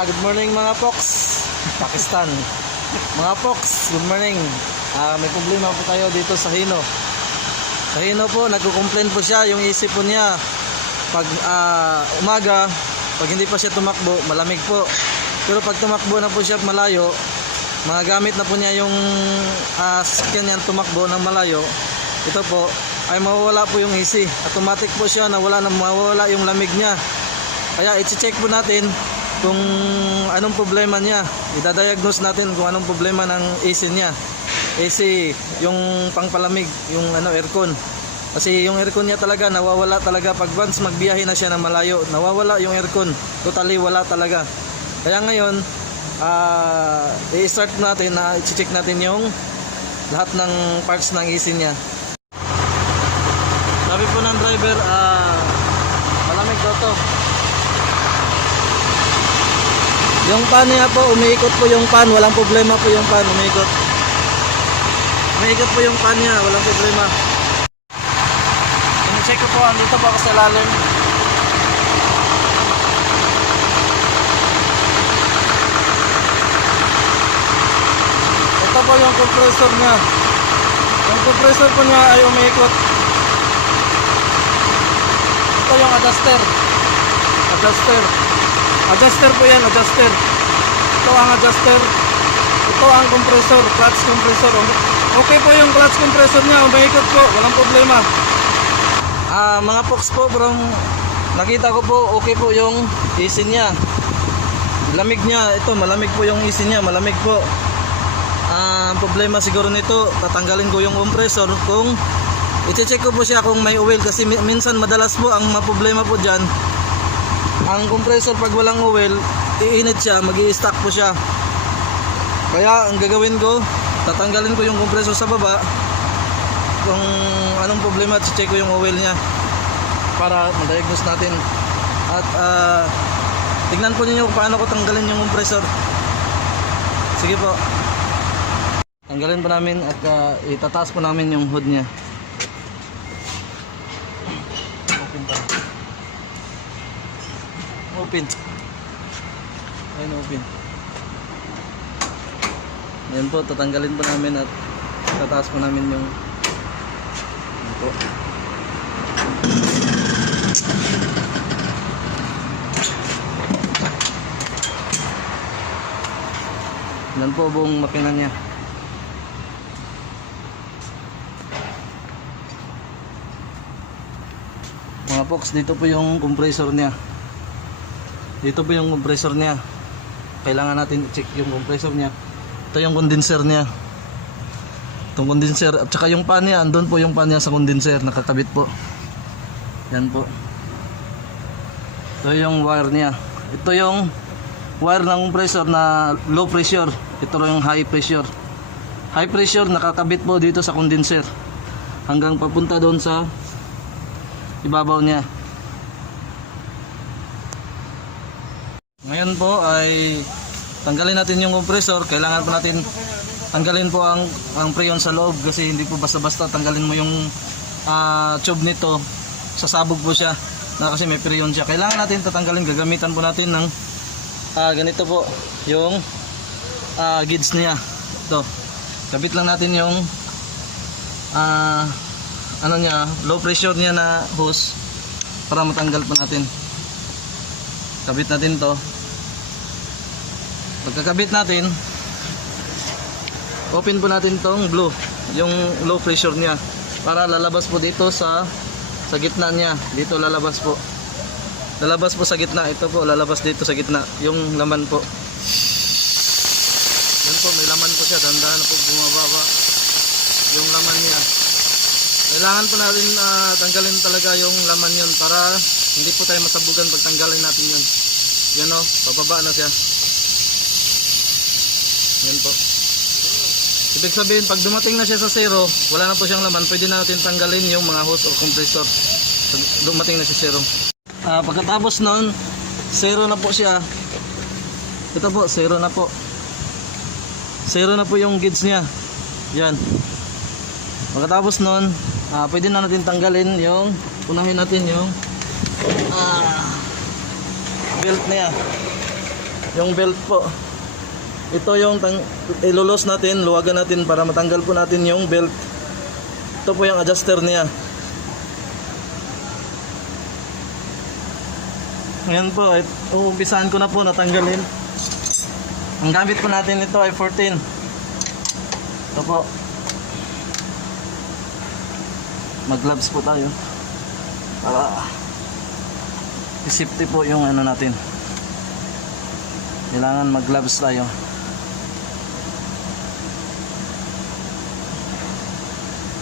Good morning mga Pox, Pakistan. Mga Pox, good morning. May problema po tayo dito sa Hino. Sa Hino po, nagko-complain po siya, yung isip po niya. Pag umaga, pag hindi pa siya tumakbo, malamig po. Pero pag tumakbo na po siya malayo, magagamit na po niya yung sasakyan niya tumakbo ng malayo. Ito po, ay mawawala po yung AC. Automatic po siya na mawawala yung lamig niya. Kaya i-check po natin kung anong problema niya. Idadiagnose natin kung anong problema ng AC niya. AC, yung pangpalamig, yung aircon. Kasi yung aircon niya talaga nawawala talaga pag once magbiyahe na siya ng malayo. Nawawala yung aircon. Totally wala talaga. Kaya ngayon, i-start natin na i-check natin yung lahat ng parts ng AC niya. Sabi po ng driver, malamig daw to. Yung pan niya po, umiikot po yung pan, walang problema po yung pan, umiikot. Umiikot po yung pan niya, walang problema. Check ko po, andito po ako sa lalim. Ito po yung compressor niya. Yung compressor po niya ay umiikot. Ito yung adjuster. Adjuster po yan, adjuster. Ito ang adjuster. Ito ang compressor, clutch compressor. Okay po yung clutch compressor niya, umiikot po, walang problema. Mga Pox po bro, nakita ko po okay po yung AC niya. Lamig niya, ito malamig po yung AC niya, malamig po. Ang problema siguro nito, tatanggalin ko yung compressor kung i-check ko po siya kung may oil kasi minsan madalas po ang problema po diyan. Ang compressor pag walang oil, iinit siya, magi-stuck po siya. Kaya ang gagawin ko, tatanggalin ko yung compressor sa baba. Kung anong problema, check ko yung oil niya para ma-diagnose natin. At tignan po niyo paano ko tanggalin yung compressor. Sige po. Tanggalin po namin at itataas po namin yung hood niya. Open pa. Open. Ayun, open. Yan po, tatanggalin po namin at tataas po namin yung po. Yan po buong makina niya. Mga Pox, dito po yung compressor niya. Dito po yung compressor niya. Kailangan natin i-check yung compressor niya. Ito yung condenser niya. Itong condenser at saka yung pan niya, andun po yung pan niya sa condenser, nakakabit po. Yan po. Ito yung wire niya. Ito yung wire ng compressor na low pressure. Ito yung high pressure. High pressure nakakabit po dito sa condenser hanggang papunta doon sa ibabaw niya. Ngayon po ay tanggalin natin yung compressor. Kailangan po natin tanggalin po ang preyon sa loob kasi hindi po basta-basta tanggalin mo yung tube nito. Sasabog po siya na kasi may preyon siya. Kailangan natin tatanggalin. Gagamitan po natin ng ganito po yung gauge niya. Ito. Kapit lang natin yung low pressure niya na hose para matanggal po natin. Kabit natin to. Pagkakabit natin, open po natin tong blue, yung low pressure niya para lalabas po dito sa gitna niya. Dito lalabas po. Lalabas po sa gitna. Ito po lalabas dito sa gitna yung laman po. Yan po, may laman po siya. Dahan-dahan na po bumababa yung laman niya. Kailangan po natin tanggalin talaga yung laman yun para hindi po tayo masabugan pag tanggalin natin yun. Yan o, pababa na siya. Yan po. Ibig sabihin, pag dumating na siya sa zero, wala na po siyang laman, pwede na natin tanggalin yung mga hose or compressor. Pag dumating na siya zero. Pagkatapos nun, zero na po siya. Ito po, zero na po. Zero na po yung gauge niya. Yan. Pagkatapos nun, pwede na natin tanggalin yung, unahin natin yung belt niya. yung belt po. Ito yung ilulos natin, luwagan natin para matanggal po natin yung belt. Ito po yung adjuster niya. Ngayon po, uumpisahan ko na po natanggalin. Ang gamit po natin ito ay 14. Ito po. Mag-gloves po tayo para safety po yung ano natin. Kailangan mag-gloves tayo.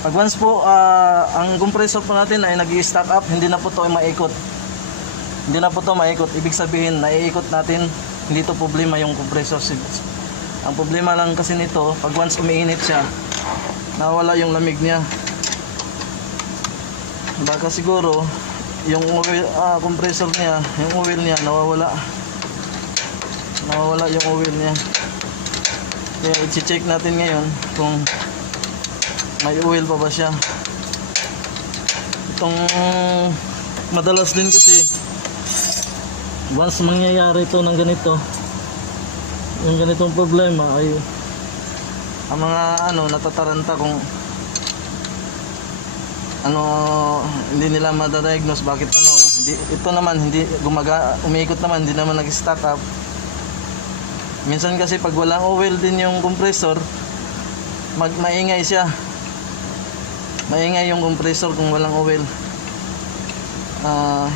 Pag once po ang compressor po natin ay nag-i-stack up, hindi na po ito maikot. Hindi na po ito maikot. Ibig sabihin, naiikot natin, hindi ito problema yung compressor. Ang problema lang kasi nito, pag once umiinit siya, nawala yung lamig niya. Baka siguro yung oil, compressor niya, yung oil niya nawawala yung oil niya. Kaya i-check natin ngayon kung may oil pa ba siya. Itong madalas din kasi once mangyayari ito ng ganito, yung ganitong problema ay ang mga natataranta kung hindi nila ma-diagnose bakit hindi, ito naman hindi umiikot naman, hindi naman nag-stack up. Minsan kasi pag walang oil din yung compressor, maingay siya, maingay yung compressor kung walang oil.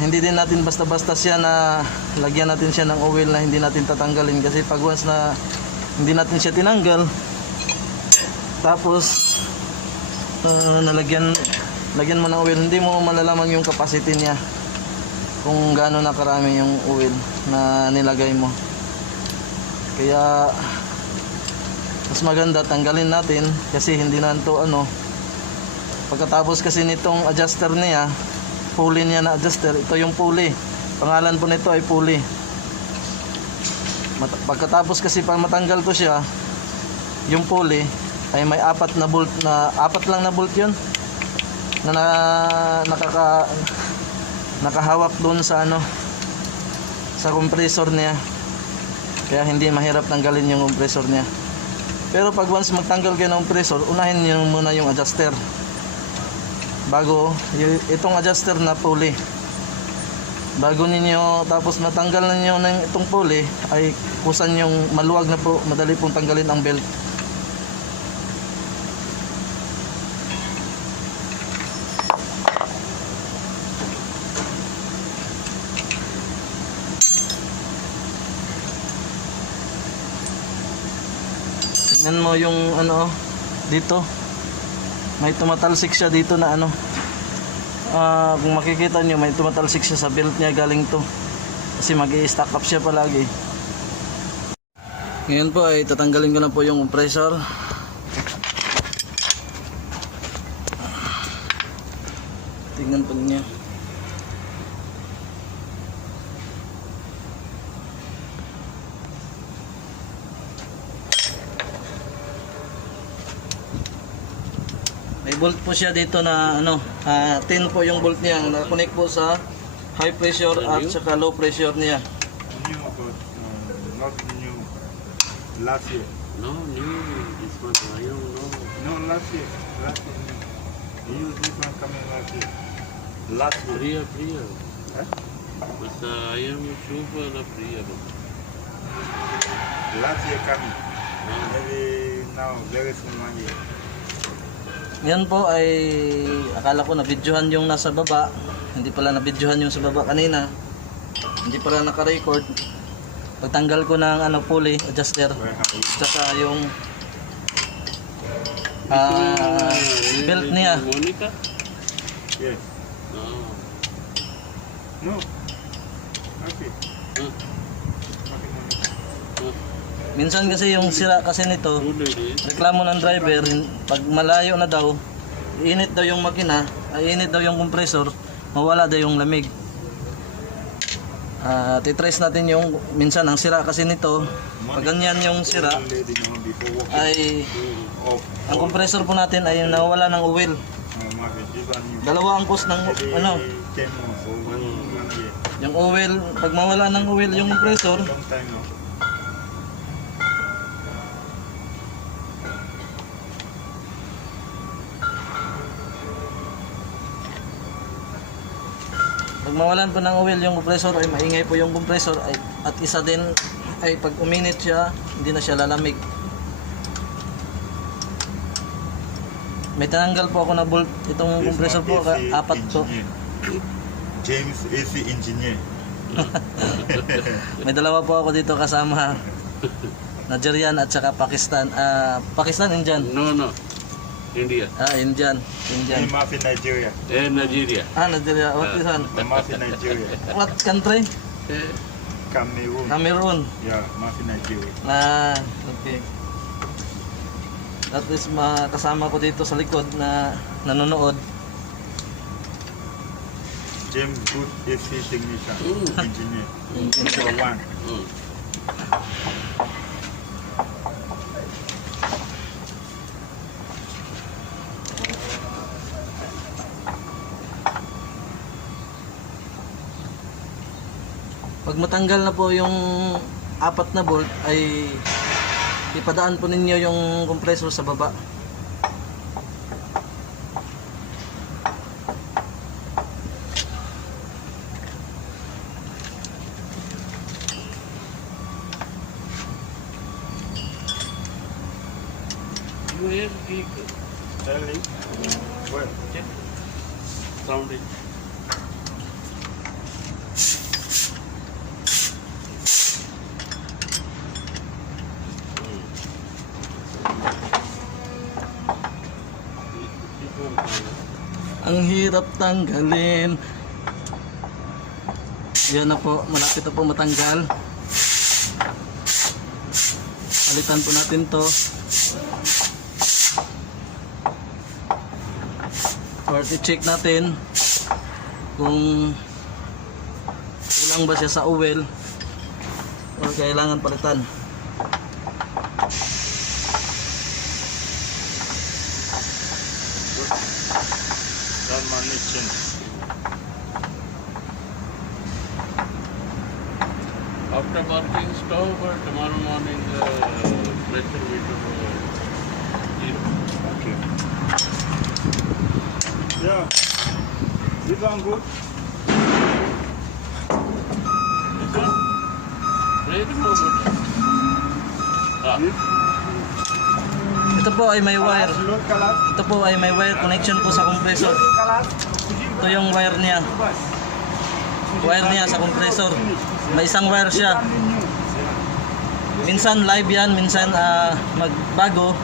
Hindi din natin basta-basta siya na lagyan natin siya ng oil na hindi natin tatanggalin, kasi pag once na hindi natin siya tinanggal tapos lagyan mo ng oil, hindi mo malalaman yung capacity niya kung gaano na karami yung oil na nilagay mo. Kaya mas maganda tanggalin natin, kasi hindi na ito pagkatapos kasi nitong adjuster niya, pulley niya na adjuster, ito yung pulley, pangalan po nito ay pulley. Pagkatapos kasi pag matanggal to siya, yung pulley ay may apat lang na bolt yun na nakahawak doon sa sa compressor niya, kaya hindi mahirap tanggalin yung compressor niya. Pero pag once magtanggal kayo ng compressor, unahin niyo muna yung adjuster bago itong adjuster na pulley. Bago ninyo tapos matanggal ninyo ng itong pulley, ay kusan yung maluwag na po, madali pong tanggalin ang belt. Tignan mo yung dito may tumatalsik siya dito na kung makikita nyo, may tumatalsik siya sa belt niya, galing to kasi mag-i-stack up siya palagi. Ngayon po ay tatanggalin ko na po yung compressor. Tignan po niya. May bolt po siya dito na 10 po yung bolt niya, na-connect po sa high pressure at saka low pressure niya. New, but not new. Last year. No, new. This one, I don't know. No, last year. Last year. New, this one coming last year. Last year. Priya. Huh? But I am super na Priya. Last year coming. Maybe now, very soon 1 year. Yan po ay akala ko na-videohan yung nasa baba, hindi pala na-videohan yung sa baba kanina, hindi pala naka-record. Pagtanggal ko ng pulley adjuster, saka yung belt niya. Monica? Yes. No. No. Okay. Huh? Okay, Monica. Minsan kasi yung sira kasi nito, Good lady. reklamo ng driver, pag malayo na daw, init daw yung makina, init daw yung compressor, mawala daw yung lamig. Titrace natin yung, minsan ang sira kasi nito, pag ganyan yung sira, Lady know before working. ay Off. ang compressor po natin ay nawala ng oil. Market, this one new. Dalawa ang cause ng Maybe 10 months or 1 year. yung oil, pag mawala ng oil yung compressor, Long time now. Pag mawalan po ng oil yung compressor ay maingay po yung compressor ay, at isa din ay pag uminit siya, hindi na siya lalamig. May tinanggal po ako na bolt itong compressor po, apat to. James AC engineer. May dalawa po ako dito kasama. Nigerian at saka Pakistan. Pakistan, Indian. No. India. Indian. He must in Nigeria. Nigeria. Nigeria. What is that? The must in Nigeria. What country? Cameroon. Cameroon. Yeah, must in Nigeria. Okay. At least kasama ko dito sa likod na nanonood. James good AC technician. Engineer. Number one. Pag matanggal na po yung apat na bolt ay ipadaan po ninyo yung compressor sa baba. You have vehicle. Early. Well, Sounding. Ang hirap tanggalin. Yan na po, malapit na po matanggal. Palitan po natin to. Or i-check natin kung kulang ba siya sa oil or kailangan palitan. that man is change. After working stove or tomorrow morning pressure meter zero. Okay. Yeah. This one good. This one? Wait a moment. This Ito po ay may wire. load color. Ito po ay may wire connection po sa compressor. Color. Ito yung wire niya. Wire niya sa compressor. May isang wire siya. Minsan live yan, minsan magbago.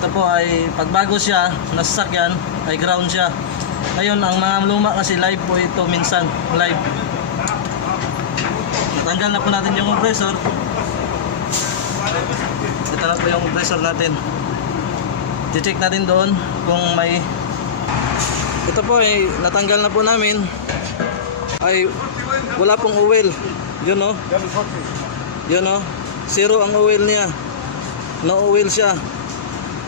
Ito po ay pagbago siya, nasasakyan, ay ground siya. Ngayon, ang mga luma kasi live po ito minsan, live. Natanggal na po natin yung compressor. Ito na po yung compressor natin. I-check natin doon kung may... Ito po ay natanggal na po namin. Ay wala pong oil. Yun o. Yun o. Zero ang oil niya. No oil siya.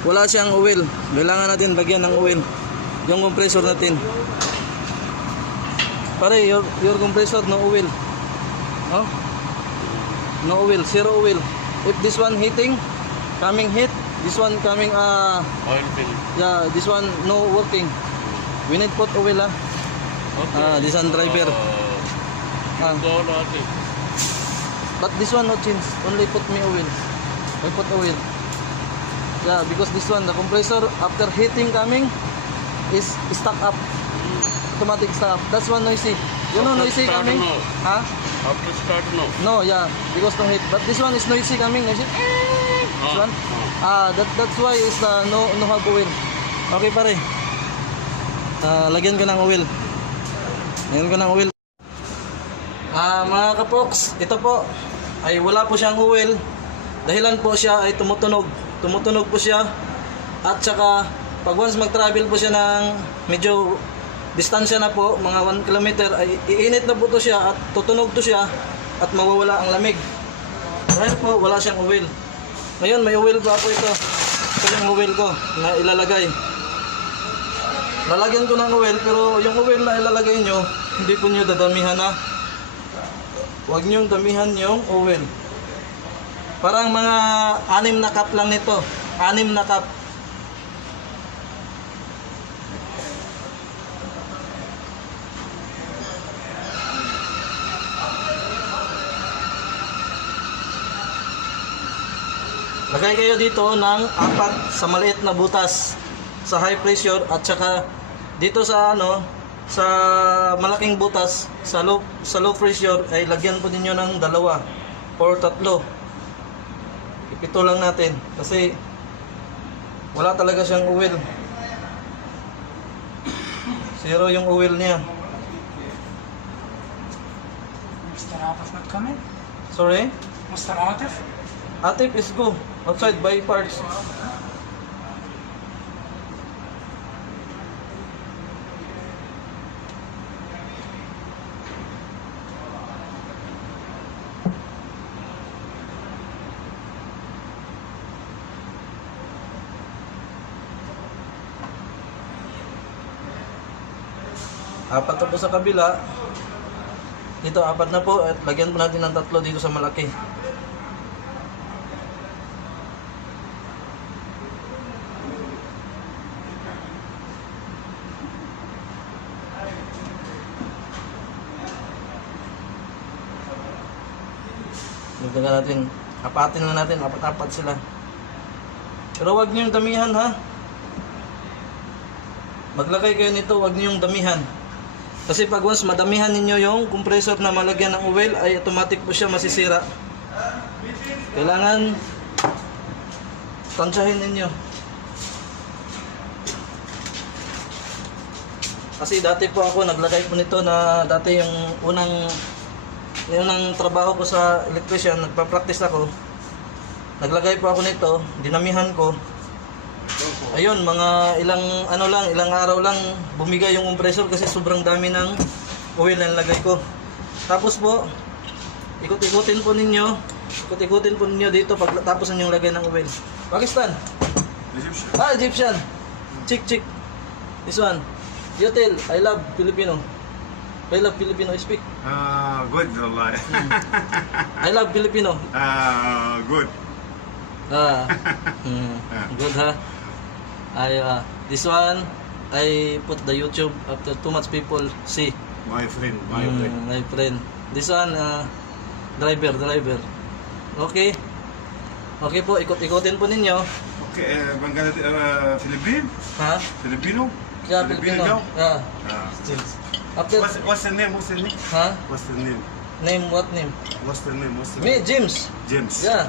Wala siyang oil. Kailangan natin bagyan ng oil yung compressor natin. Pare, your compressor no oil. Oh? No oil, zero oil. If this one heating, coming heat, this one coming Oil fill. yeah, this one no working. We need put oil Okay. this one driver. Go okay. But this one no change, only put me oil. I put oil. Yeah, because this one, the compressor after heating coming is stuck up. Automatic stuck up. That's one noisy. You know After noisy start, coming? no. Huh? After start no. No, yeah, because no heat. But this one is noisy coming. Noisy. This one? That's why is no have oil. Okay pare. Lagyan ko ng oil. Lagyan ko ng oil. Mga kapoks, ito po ay wala po siyang oil. Dahilan po siya ay tumutunog. Tumutunog po siya. At saka pag once mag-travel po siya ng medyo distansya na po, mga 1 kilometer, ay iinit na po to siya at tutunog to siya at mawawala ang lamig. Dahil po wala siyang oil. Ngayon may oil pa po ito. Ito yung oil ko na ilalagay. Lalagyan ko ng oil, pero yung oil na ilalagay nyo, hindi po nyo dadamihan na. Huwag nyo damihan yung oil. Parang mga 6 na cup lang nito. 6 na cup. Lagay kayo dito ng 4 sa maliit na butas sa high pressure at saka dito sa ano sa malaking butas sa low pressure ay lagyan po ninyo ng 2 or 3. Ipito lang natin kasi wala talaga siyang oil. Zero yung oil niya. Mr. Atif not coming? Sorry? Mr. Atif? Atif is go outside buy parts. Apat na po sa kabila. Dito 4 na po at lagyan po natin ng 3 dito sa malaki. Dagdagan natin, apatin na natin, 4 sila. Pero wag niyo yung damihan ha. Maglagay kayo nito, wag niyo yung damihan. Kasi pag once madamihan ninyo yung compressor na malagyan ng oil ay automatic po siya masisira. Kailangan tansyahin ninyo. Kasi dati po ako naglagay po nito na dati yung unang trabaho ko sa electrician, nagpa-practice ako. Naglagay po ako nito, dinamihan ko. Ayun, mga ilang araw lang bumigay yung compressor kasi sobrang dami ng oil na nilagay ko. Tapos po, ikot-ikutin po ninyo dito pagkatapos ninyong lagay ng oil. Pakistan. Egyptian. Egyptian. Chick. This one. You tell, I love Filipino. I love Filipino, I speak. Good, Allah. I love Filipino. Good. Good ha. This one I put the YouTube after too much people see. My friend. My friend. This one driver. Okay. Okay po, ikot-ikotin po ninyo. Okay, Bangladesh, Philippine? Ha? Filipino? Yeah, Filipino. daw? Yeah. Ah. After What's the name? ha? What's the name? Name what name? What's the name? Me James. James. Yeah.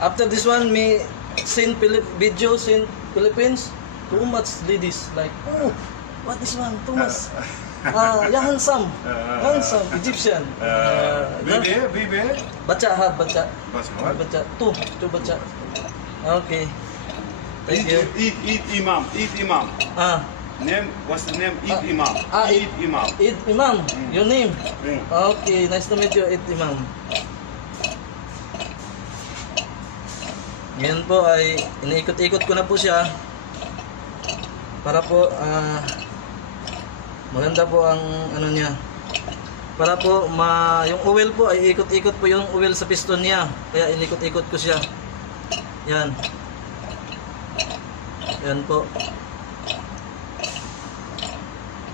After this one me send videos in Philippines. Too much ladies like, oh, what is one? Too much. Yeah, handsome Egyptian. Baby. Baca ha, baca. Passport. Baca. Two baca. Okay. Thank you. Eat Imam. Name, what's the name? Eat Imam. Eat Imam. Eid Imam. Your name? Mm. Okay, nice to meet you, Eid Imam. Ngayon po ay iniikot-ikot ko na po siya para po maganda po ang ano niya. Para po yung oil po ay ikot-ikot po yung oil sa piston niya. Kaya inikot-ikot ko siya. Yan. Yan po.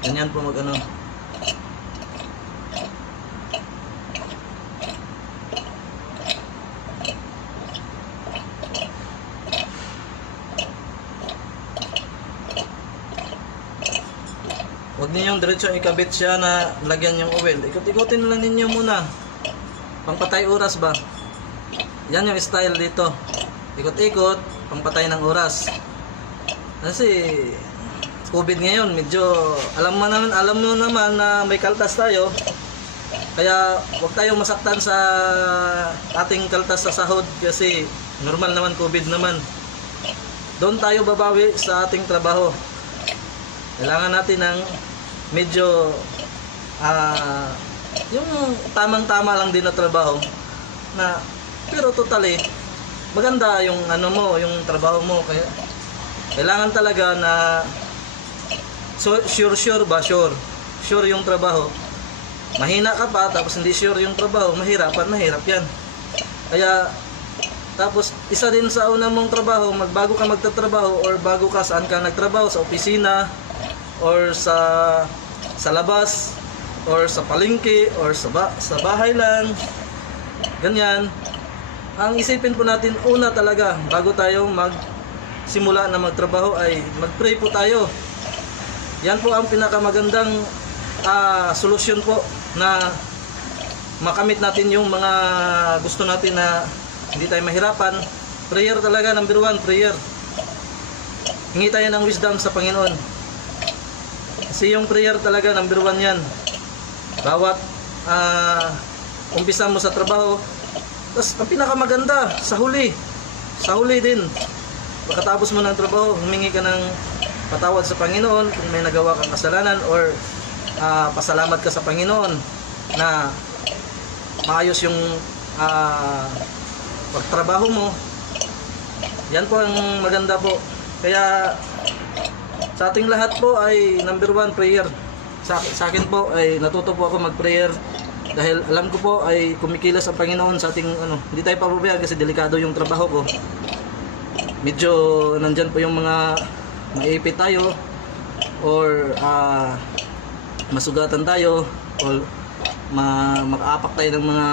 Ganyan po mag-ano. Huwag ninyong diretso ikabit siya na lagyan yung oil. Ikot-ikotin lang ninyo muna. Pangpatay oras ba? Yan yung style dito. Ikot-ikot, pangpatay ng oras. Kasi COVID ngayon, medyo alam mo naman na may kaltas tayo. Kaya huwag tayong masaktan sa ating kaltas sa sahod kasi normal naman COVID naman. Doon tayo babawi sa ating trabaho. Kailangan natin ng medyo yung tamang-tama lang din na trabaho na pero totally maganda yung ano mo, yung trabaho mo. Kaya kailangan talaga na sure yung trabaho. Mahina ka pa tapos hindi sure yung trabaho, mahirap yan. Kaya tapos isa din sa una mong trabaho, bago ka magtatrabaho or bago ka saan ka nagtrabaho, sa opisina or sa labas or sa palengke or sa bahay lang, ganyan, ang isipin po natin una talaga bago tayo magsimula na magtrabaho ay mag-pray po tayo. Yan po ang pinakamagandang solusyon po na makamit natin yung mga gusto natin na hindi tayo mahirapan. Prayer talaga, number 1, prayer. Hingi tayo ng wisdom sa Panginoon. Kasi yung prayer talaga, number 1 yan. Bawat umpisa mo sa trabaho. Tapos ang pinakamaganda, sa huli din. Pagkatapos mo ng trabaho, humingi ka ng patawad sa Panginoon kung may nagawa kang kasalanan, or pasalamat ka sa Panginoon na maayos yung pagtrabaho mo. Yan po ang maganda po. Kaya sa ating lahat po ay number 1, prayer. Sa akin po ay natuto po ako mag-prayer dahil alam ko po ay kumikilos ang Panginoon sa ating hindi tayo pababayaan kasi delikado yung trabaho ko. Medyo nandyan po yung mga maipit tayo or masugatan tayo or makaapak tayo ng mga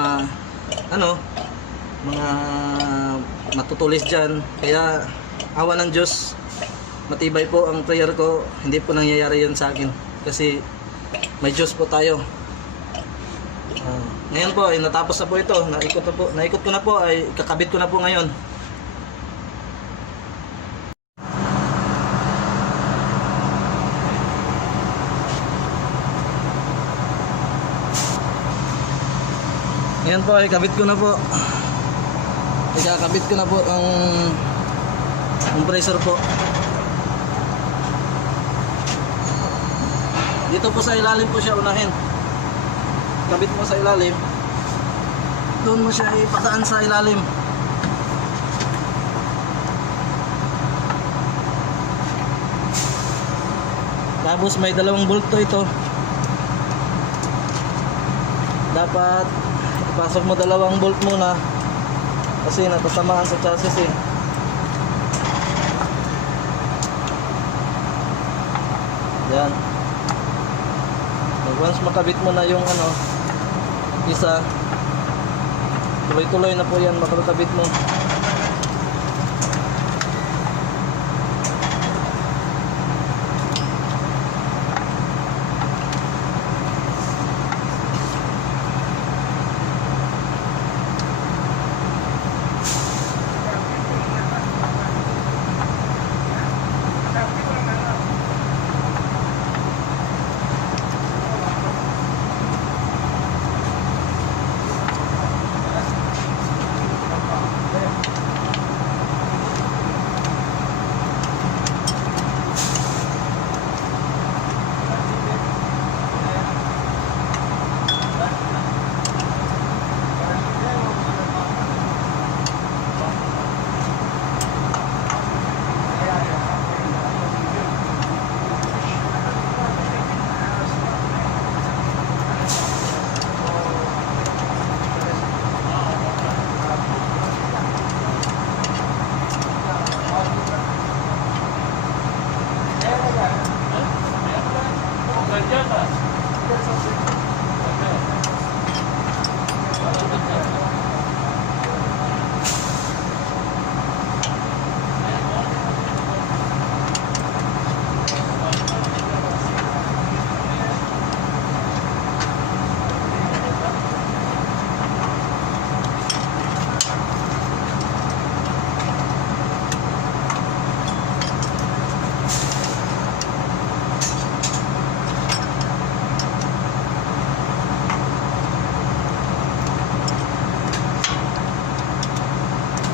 mga matutulis dyan. Kaya awa ng Diyos, matibay po ang prayer ko. Hindi po nangyayari yan sa akin kasi may Diyos po tayo. Ngayon po ay natapos na po ito. Naikot ko na po, ay kakabit ko na po ngayon. Ngayon po ay kabit ko na po. Ikakabit ko na po ang compressor po. Dito po sa ilalim po siya unahin. Kabit mo sa ilalim. Doon mo siya ipakaan sa ilalim. Tapos may 2 bolto ito. Dapat ipasok mo 2 bolt muna kasi natasamaan sa chassis eh. Yan. Once makabit mo na yung isa, tuloy-tuloy na po yan makakabit mo.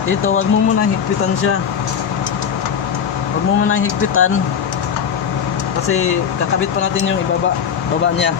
Dito, wag mo muna higpitan siya. Wag mo muna higpitan kasi kakabit pa natin yung baba niya.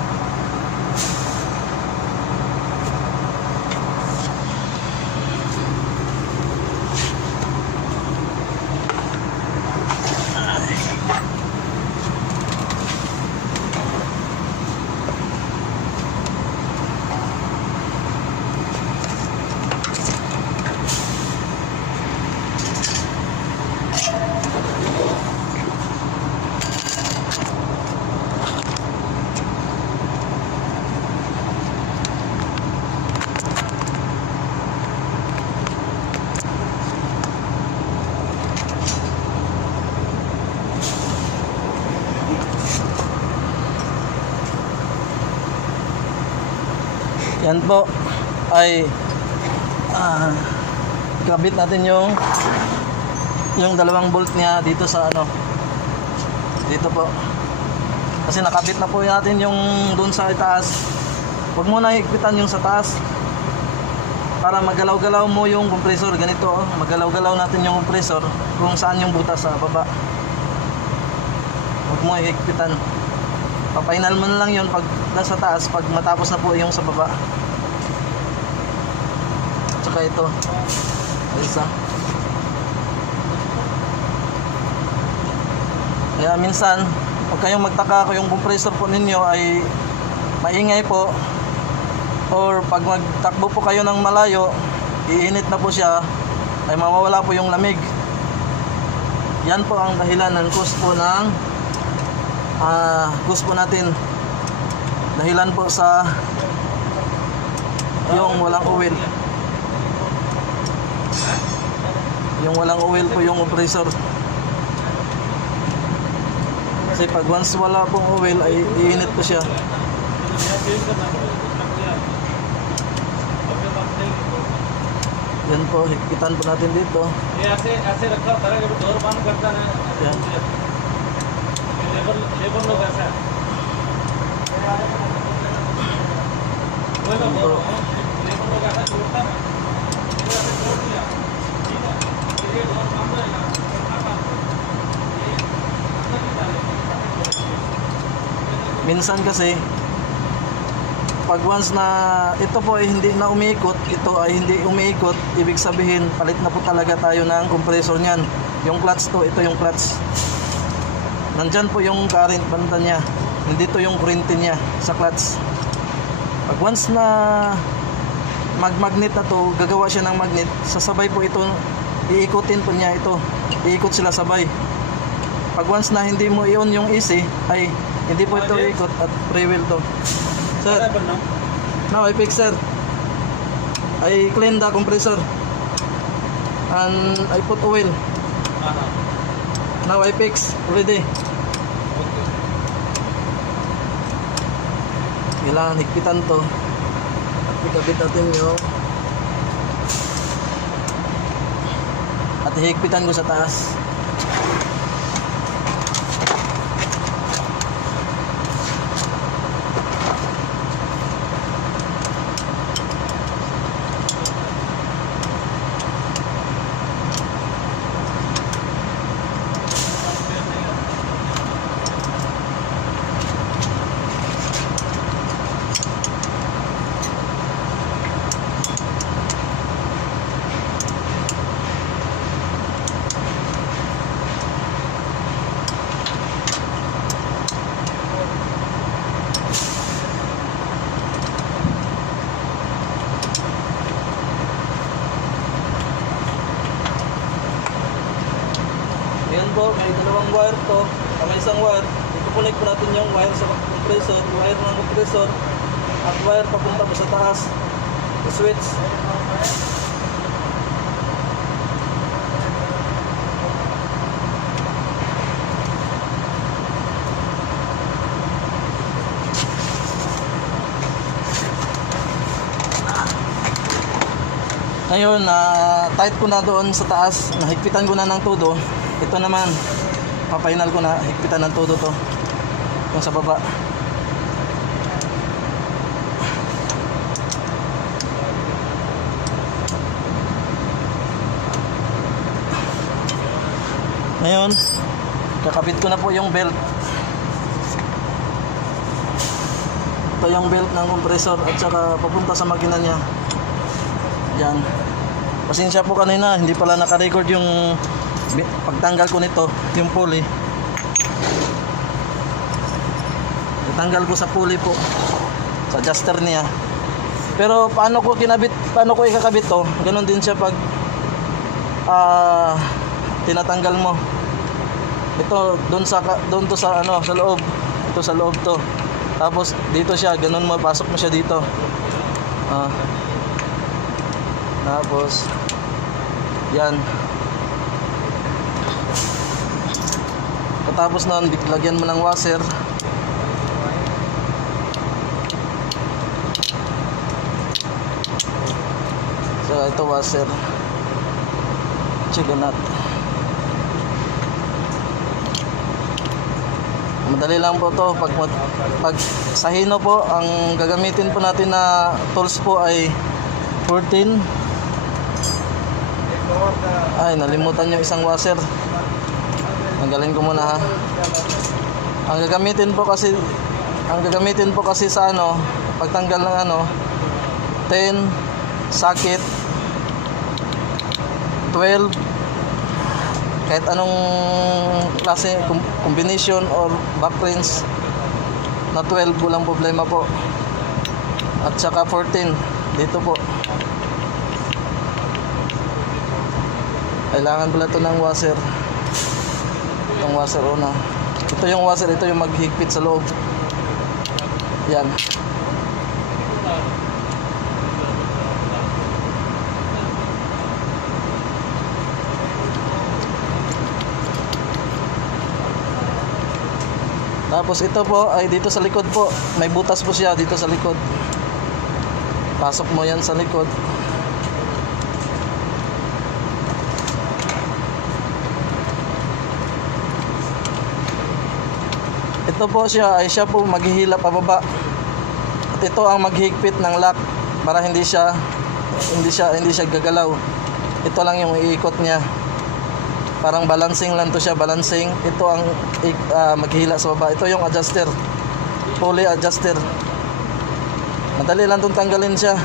Yan po ay kabit natin yung dalawang bolt niya dito sa ano, dito po. Kasi nakabit na po natin yung doon sa itaas. Huwag mo na higpitan yung sa taas para magalaw-galaw mo yung compressor. Ganito oh, magalaw-galaw natin yung compressor kung saan yung butas sa baba. Huwag mo higpitan. Papainal mo na lang yun pag nasa taas, pag matapos na po yung sa baba. Tsaka ito isa. Kaya minsan huwag kayong magtaka kung yung compressor po ninyo ay maingay po, or pag magtakbo po kayo ng malayo, iinit na po siya, ay mawawala po yung lamig. Yan po ang dahilan ng cause po ng cause po natin, dahilan po sa yung walang oil. Yung walang oil po yung compressor. Kasi pag once wala pong oil ay iinit po siya. Yan po, higpitan po natin dito. ऐसे रखा सारा जब डोर बंद करता है Yan. Labour लोग ऐसा वही मैं बोल रहा हूँ लेबर लोग ऐसा जोड़ता है ऐसे जोड़ दिया ठीक है ये डोर बंद रहेगा Minsan kasi pag once na ito po ay hindi na umiikot, ito ay hindi umiikot, ibig sabihin palit na po talaga tayo ng compressor niyan. Yung clutch to, ito yung clutch. Nandyan po yung current banda niya. Hindi to yung kuryente niya sa clutch. Pag once na magmagnet na to, gagawa siya ng magnet, sasabay po ito, iikutin po niya ito. Iikot sila sabay. Pag once na hindi mo i-on yung AC, ay hindi po ito iikot at free wheel to. Sir, now I fix, sir. I clean the compressor and I put oil. Now I fix already. Kailangan higpitan to. Ikabit natin yung at higpitan ko sa taas. Ayan po, may dalawang wire to. May isang wire. Ikukunik po natin yung wire sa compressor, wire ng compressor, at wire papunta po sa taas. Switch. Ngayon, tight ko na doon sa taas. Nahigpitan ko na ng todo. Ito naman, papainal ko na, higpitan ng todo to. Yung sa baba. Ngayon, kakabit ko na po yung belt. Ito yung belt ng compressor at saka papunta sa makina niya. Yan. Pasensya po kanina, hindi pala naka-record yung pagtanggal ko nito, yung pulley. Itanggal ko sa pulley po, sa adjuster niya. Pero paano ko ikakabit to? Ganon din siya pag tinatanggal mo. Ito doon to sa ano, sa loob. Ito sa loob to. Tapos dito siya, ganon mo, pasok mo siya dito. Tapos yan. Tapos nun, lagyan mo ng washer. ito washer. Chigonat. Madali lang po to. Pag sa Hino po, ang gagamitin po natin na tools po ay 14. Ay, nalimutan yung isang washer. Tanggalin ko muna ha. Ang gagamitin po kasi sa ano, pagtanggal ng ano, 10, socket, 12, kahit anong klase combination or back wrench na 12, walang problema po. At saka 14 dito po. Kailangan pala ito ng washer. Itong washer una. Ito yung washer, ito yung maghigpit sa loob. Yan. Tapos ito po ay dito sa likod po. May butas po siya dito sa likod. Pasok mo yan sa likod. Ito po siya ay siya po maghihila pababa. At ito ang maghihigpit ng lock para hindi siya gagalaw. Ito lang yung iikot niya. Parang balancing lang to siya, balancing. Ito ang maghihila sa baba. Ito yung adjuster. Pulley adjuster. Madali lang itong tanggalin siya.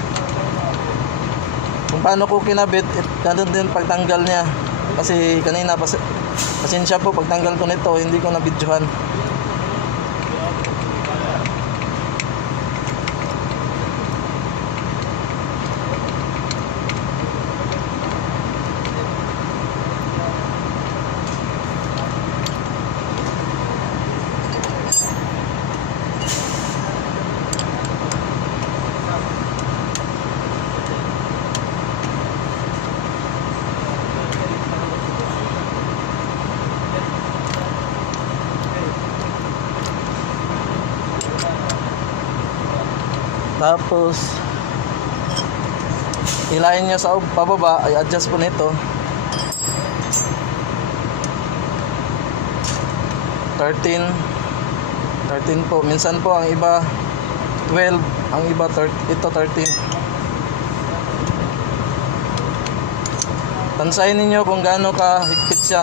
Kung paano ko kinabit, ganun din pagtanggal niya. Kasi kanina, pasensya po, pagtanggal ko nito, hindi ko nabidyohan. Tapos hilahin nyo sa pababa, ay adjust po nito. 13 po. Minsan po ang iba 12, ang iba 13, ito 13. Tansahin ninyo kung gaano ka higpit siya.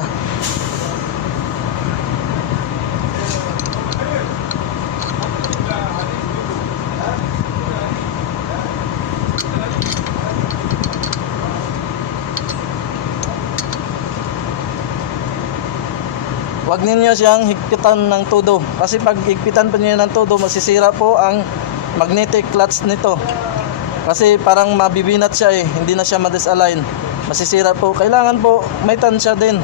Huwag ninyo siyang higpitan ng todo. Kasi pag higpitan pa niyo ng todo, masisira po ang magnetic clutch nito. Kasi parang mabibinat siya hindi na siya ma-disalign. Masisira po. Kailangan po may tansya din.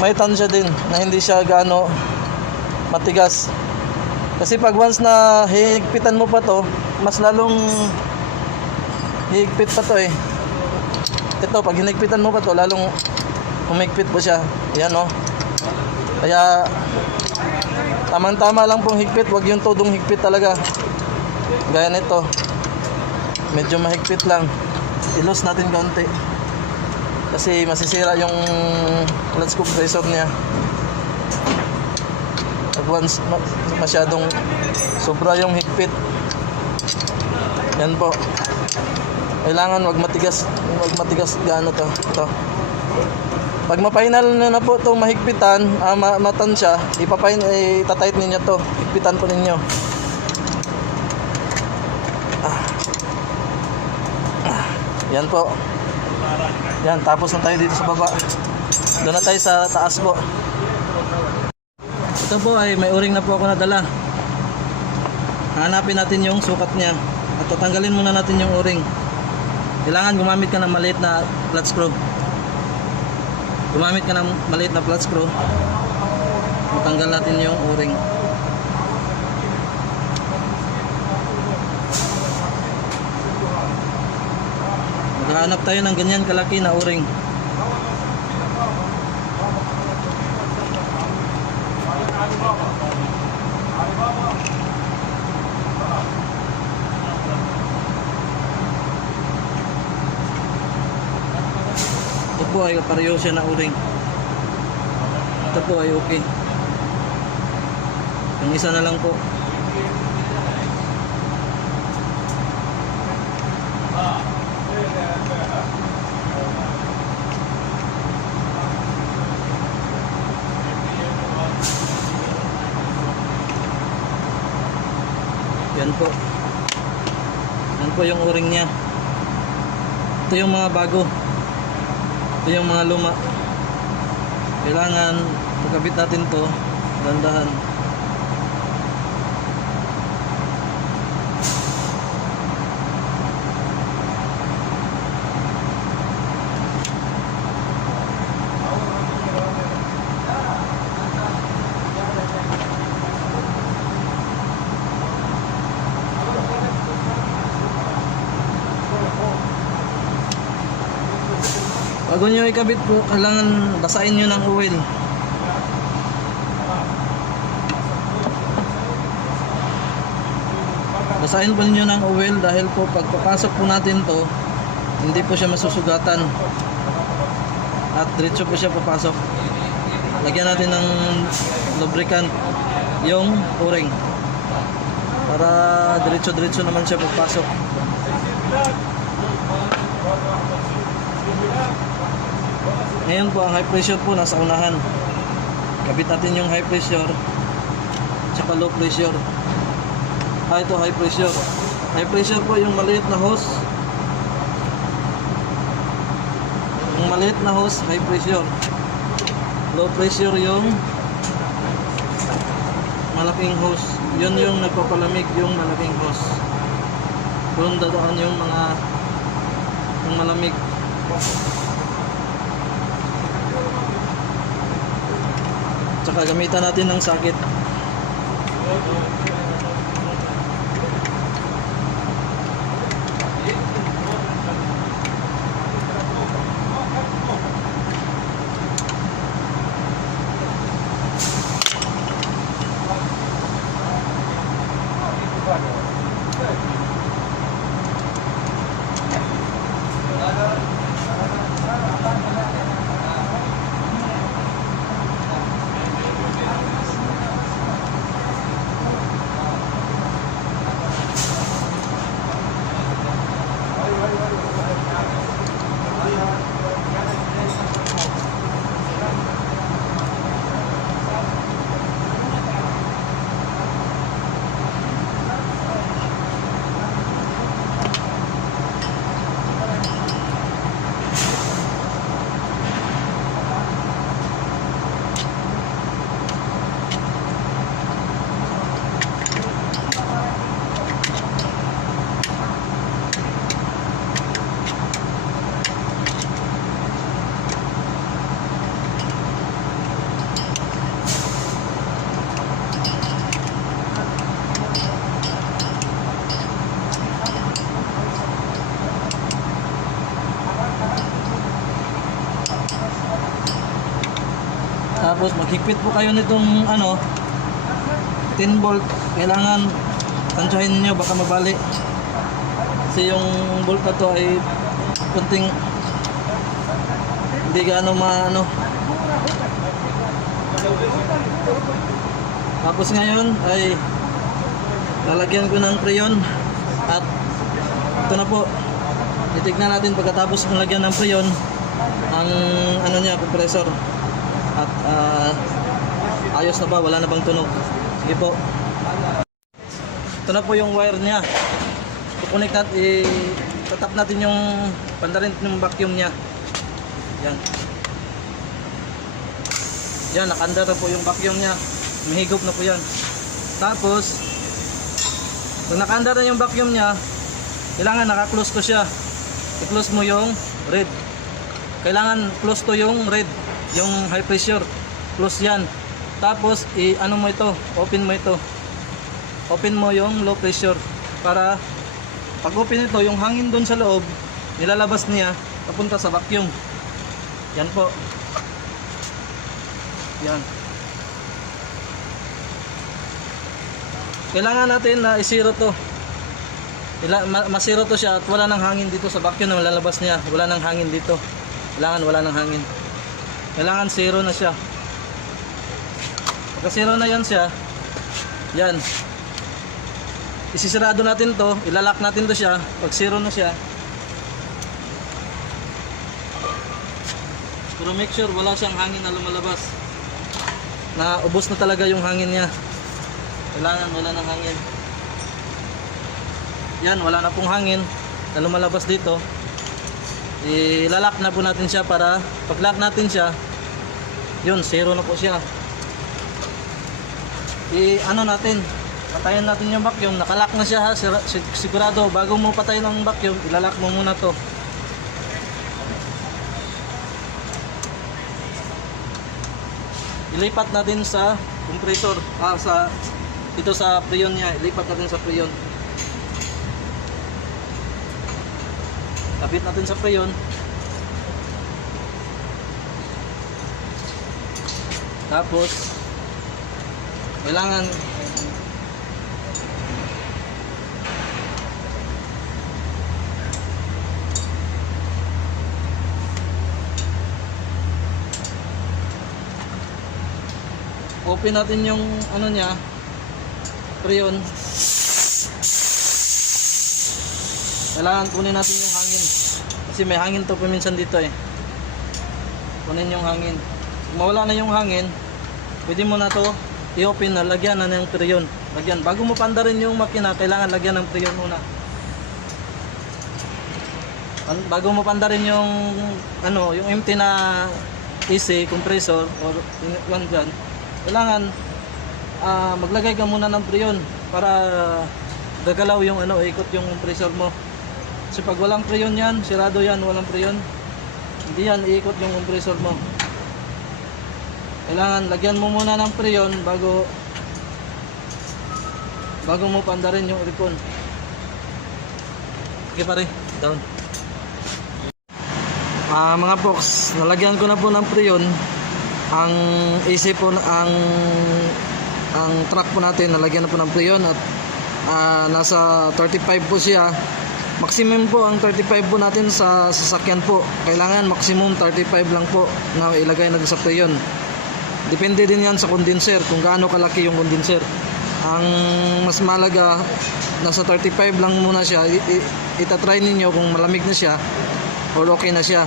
May tansya din na hindi siya gaano matigas. Kasi pag once na hihigpitan mo pa to, mas lalong hihigpit pa to Ito, pag hinigpitan mo pa to, lalong humigpit po siya. Yan Kaya tamang-tama lang pong higpit, wag yung todong higpit talaga. Gaya nito. Medyo mahigpit lang. I-loose natin kaunti. Kasi masisira yung clutch compressor niya. At once masyadong sobra yung higpit. Yan po. Kailangan wag matigas gaano to. Ito. Pag ma-final na po itong mahigpitan, matansya, itatight ninyo to. Higpitan po ninyo. Yan po. Yan, tapos na tayo dito sa baba. Doon na tayo sa taas po. Ito po ay may o-ring na po ako nadala. Hanapin natin yung sukat niya. At tatanggalin muna natin yung o-ring. Kailangan gumamit ka ng maliit na flat screw. Gumamit ka ng maliit na flat screw. Matanggal natin yung o-ring. Maghahanap tayo ng ganyan kalaki na o-ring. po ay pareho siya na o-ring. Ito po ay okay. Yung isa na lang po. Yan po. Yan po yung o-ring niya. Ito yung mga bago. Ito yung mga luma. Kailangan pagkabit natin to dandahan. Bago nyo ikabit po, kailangan basahin nyo ng oil. Basahin po ninyo ng oil dahil po pagpapasok po natin to, hindi po siya masusugatan. At diretso po siya papasok. Lagyan natin ng lubricant yung o-ring para diretso-diretso naman siya papasok. Ngayon po ang high pressure po nasa unahan. Kabit natin yung high pressure tsaka low pressure. Ito high pressure. High pressure po yung maliit na hose. Yung maliit na hose, high pressure. Low pressure yung malaking hose. Yun yung nagpapalamig yung malaking hose. Kung dadaan yung mga yung malamig. Tsaka gamitan natin ng sakit. Tapos maghigpit po kayo nitong 10 volt. Kailangan tansyahin niyo baka mabali. Kasi yung bolt na to ay kunting hindi gaano maano. Tapos ngayon ay lalagyan ko ng preyon at ito na po. Titignan natin pagkatapos ng lagyan ng preyon ang compressor. At ayos na ba? Wala na bang tunog? Sige po. Ito na po yung wire niya. Kukunik natin, itatap natin yung pandarin ng vacuum niya. Yan. Yan, nakandar na po yung vacuum niya. Mahigop na po yan. Tapos, pag nakandar na yung vacuum niya, kailangan naka-close to siya. I-close mo yung red. Kailangan close to yung red. Yung high pressure, close yan. Tapos ano mo ito, open mo ito. Open mo yung low pressure para pag open ito, yung hangin doon sa loob nilalabas niya papunta sa vacuum. Yan po. Yan. Kailangan natin na i-zero to. Masiro to siya at wala nang hangin dito sa vacuum na lalabas niya. Wala nang hangin dito. Kailangan wala ng hangin. Kailangan zero na siya. Pagka zero na yan siya, yan. Isisirado natin to, ilalak natin to siya. Pag zero na siya, pero make sure wala siyang hangin na lumalabas. Na ubos na talaga yung hangin niya. Kailangan wala ng hangin. Yan, wala na pong hangin na lumalabas dito. Ilalak na po natin siya para pag lock natin siya, yun, zero na po siya. Ano natin, patayin natin yung vacuum. Nakalock na siya ha, sigurado. Bago mo patayin ang vacuum, ilalak mo muna to. Ilipat natin sa compressor, dito sa preyon niya. Ilipat natin sa preyon. Kapit natin sa preyon. Tapos kailangan open natin yung ano niya, preyon. Kailangan kunin natin yung hangin kasi may hangin to paminsan dito eh. Kunin yung hangin. Kung mawala na yung hangin, pwede mo na to i-open na, lagyan na ng preyon. Lagyan. Bago mo pandarin yung makina, kailangan lagyan ng preyon muna. Bago mo pandarin yung ano, yung empty na AC compressor or yung dyan, kailangan maglagay ka muna ng preyon para gagalaw yung ano, ikot yung compressor mo. Kasi pag walang preyon yan, sirado yan, walang preyon, hindi yan iikot yung compressor mo. Kailangan lagyan mo muna ng preyon bago mo pandarin yung aircon. Okay pare, down. Mga box, nalagyan ko na po ng preyon. Ang AC po, ang truck po natin, nalagyan na po ng preyon at nasa 35 po siya. Maximum po ang 35 po natin sa sasakyan po. Kailangan maximum 35 lang po na ilagay na sa preyon. Depende din yan sa condenser, kung gaano kalaki yung condenser. Ang mas malaga, nasa 35 lang muna siya. Itatry ninyo kung malamig na siya or okay na siya.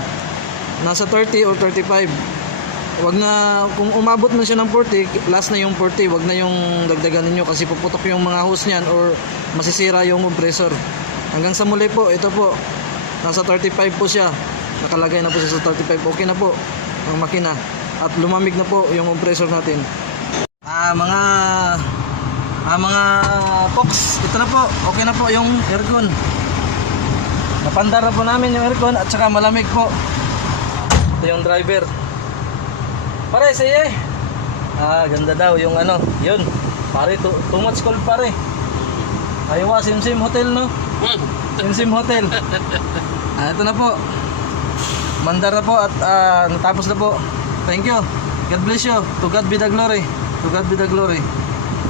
Nasa 30 or 35. Wag na, kung umabot na siya ng 40, last na yung 40, wag na yung dagdagan ninyo kasi puputok yung mga hose niyan or masisira yung compressor. Hanggang sa muli po, ito po, nasa 35 po siya. Nakalagay na po siya sa 35. Okay na po ang makina. At lumamig na po yung compressor natin. Mga folks, ito na po. Okay na po yung aircon. Napandar na po namin yung aircon at saka malamig po. Ito yung driver. Pare, sige. Ganda daw yung ano. Yun. Pare, too much cold pare. Ayaw Simsim Hotel, no? Simsim Hotel. Ito na po. Mandar na po at natapos na po. Thank you. God bless you. To God be the glory. To God be the glory.